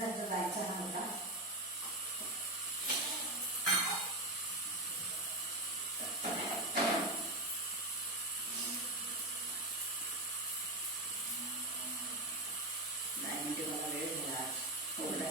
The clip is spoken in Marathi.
जायचा नव्हता. नाही म्हणजे मला वेळ झाला ओरडा